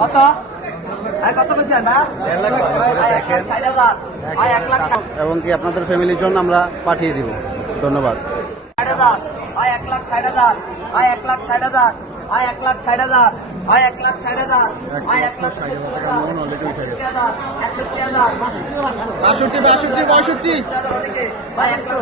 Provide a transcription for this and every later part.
কত? কত এবং কি আপনাদের ফ্যামিলির জন্য আমরা পাঠিয়ে দিব। ধন্যবাদ। হাজার। আয় এক লাখ ষাট হাজার। এক লাখ ষাট হাজার। এক লাখ ষাট হাজার। আয় এক লাখ ষাট হাজার। আয় এক লাখ একষট্টি হাজার। বাষট্টি বাষট্টি। পঁয়ষট্টি ভাই এক লাখ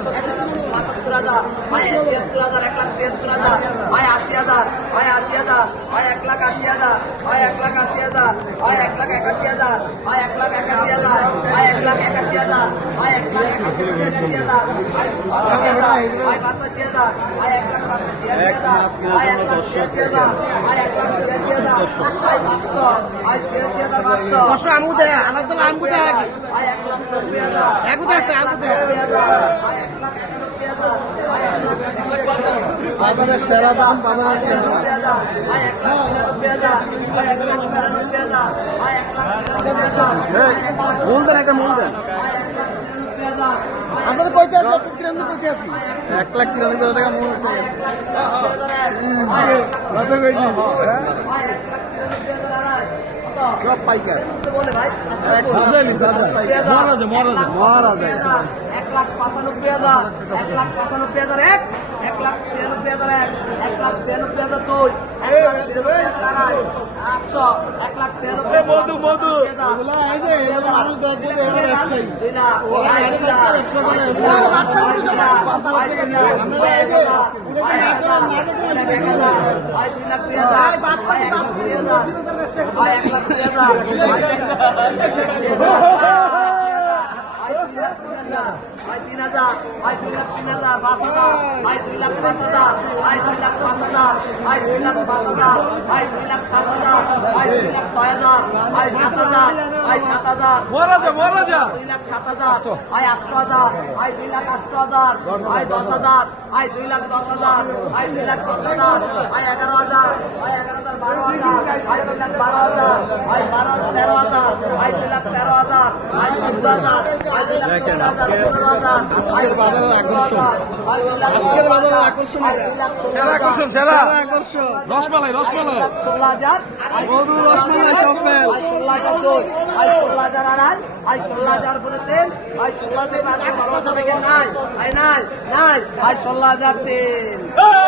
সত্তর হাজার ভাই ছিয়াত্তর হাজার এক লাখ ছিয়াত্তর হাজার ভাই আশি হাজার ভাই আশি হাজার ভাই এক লাখ আশি হাজার ভাই এক লাখ আশি হাজার ভাই এক লাখ একাশি হাজার ভাই এক লাখ একাশি হাজার ভাই এক লাখ একাশি হাজার ভাই এক লাখ একাশি একাশি হাজার ভাই পঁচাশি হাজার ভাই পঁচাশি হাজার ভাই এক লাখ পঁচাশি হাজার ভাই এক লাখ ছিয়াশি হাজার ভাই এক লাখ ছিয়াশি হাজার ভাই পাঁচশো ভাই ছিয়াশি হাজার পাঁচশো পাঁচশো আমার তো আমগো আগে। ভাই এক লাখ নব্বই হাজার এক হাজার ভাই মূল দেন একটা মূল দেন এক লাখ নিরানব্বই আমরা তো কইতে আছি আপনি কিরানব্বই কইতে আছি এক লাখ তিরানব্বই হাজার টাকা মূল কত কইছি সব পাইকার। মহারাজা, মহারাজা। মহারাজা। এক লাখ পঁচানব্বই হাজার এক লাখ পঁচানব্বই হাজার এক এক লাখ ছিয়ানব্বই হাজার এক এক লাখ ছিয়ানব্বই হাজার দুই এক লাখ ছিয়ানব্বই হাজার আড়াই আটশো এক লাখ ছিয়ানব্বই হাজার মধু, মধু। এগুলা এগুলা এই যে, এগুলা মানুষ দশ জন এরা ব্যবসায়ী। দুই লাখ ভাই দুই লাখ ব্যবসা করে, ভাই দুই লাখ ভাই দুই লাখ ভাই দুই লাখ ভাই এক হাজার ভাই এক হাজার দুই লাখ এক হাজার ভাই দুই লাখ দুই হাজার ভাই এক লাখ দুই হাজার ভাই এক লাখ দুই হাজার ভাই এক লাখ ভাই তিন হাজার ভাই দুই লাখ তিন হাজার পাঁচ হাজার ভাই দুই লাখ পাঁচ হাজার ভাই দুই লাখ পাঁচ হাজার ভাই দুই লাখ পাঁচ হাজার ভাই দুই লাখ পাঁচ হাজার ভাই দুই লাখ ছয় হাজার ভাই সাত হাজার ভাই সাত হাজার। দুই লাখ সাত হাজার ভাই আষ্ট হাজার ভাই দুই লাখ আষ্ট হাজার ভাই দশ হাজার ভাই দুই লাখ দশ হাজার ভাই দুই লাখ দশ হাজার ভাই এগারো হাজার ভাই এগারো হাজার বারো হাজার দুই লাখ বারো হাজার ভাই বারো হাজার তেরো হাজার ভাই দুই লাখ তেরো হাজার ভাই চোদ্দ হাজার ভাই দুই লাখ চোদ্দ হাজার পনেরো আজকের বাজারের আকর্ষণ। দুই লাখ ষোলো সেরা আকর্ষণ, সেরা। আকর্ষণ। রসমালাই, রসমালাই। ষোলো হাজার মধু, রসমালাই, সফল। ষোলো হাজার দুই ভাই ষোলো হাজার আড়াই ভাই ষোলো হাজার করে তেল ভাই ষোলো হাজার আড়াই ভালোবাসা থেকে নাই ভাই নাই নাই ভাই ষোলো হাজার তেল আরে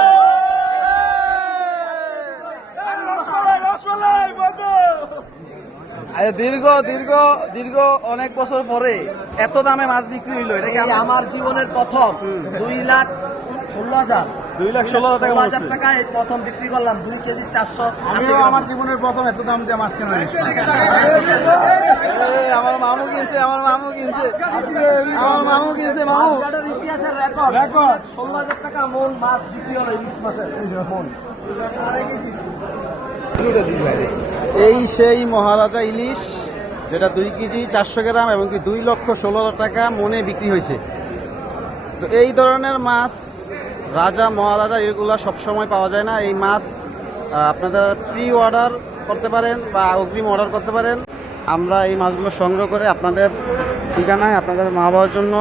দীর্ঘ দীর্ঘ দীর্ঘ অনেক বছর পরে এত দামে মাছ বিক্রি হইল এটা কি আমার জীবনের প্রথম দুই লাখ ষোলো হাজার। দুই লাখ ষোলো হাজার টাকা টাকায় প্রথম বিক্রি করলাম দুই কেজি চারশো আমিও আমার জীবনের প্রথম এত দাম দিয়ে মাছ কেনা আমার মামু কিনছে আমার মামু কিনছে। আমার মামু কিনছে মামু। ইতিহাসের রেকর্ড। Record। ষোলো হাজার টাকা মন মাছ বিক্রি হলো ইলিশ মাছের। মন। এই সেই মহারাজা ইলিশ, যেটা দুই কেজি চারশো গ্রাম এবং কি দুই লক্ষ ষোলো টাকা মনে বিক্রি হয়েছে। তো এই ধরনের মাছ রাজা, মহারাজা এগুলা সবসময় পাওয়া যায় না। এই মাছ আপনারা প্রি অর্ডার করতে পারেন বা অগ্রিম অর্ডার করতে পারেন। আমরা এই মাছগুলো সংগ্রহ করে আপনাদের ঠিকানায়, আপনাদের মা বাবার জন্য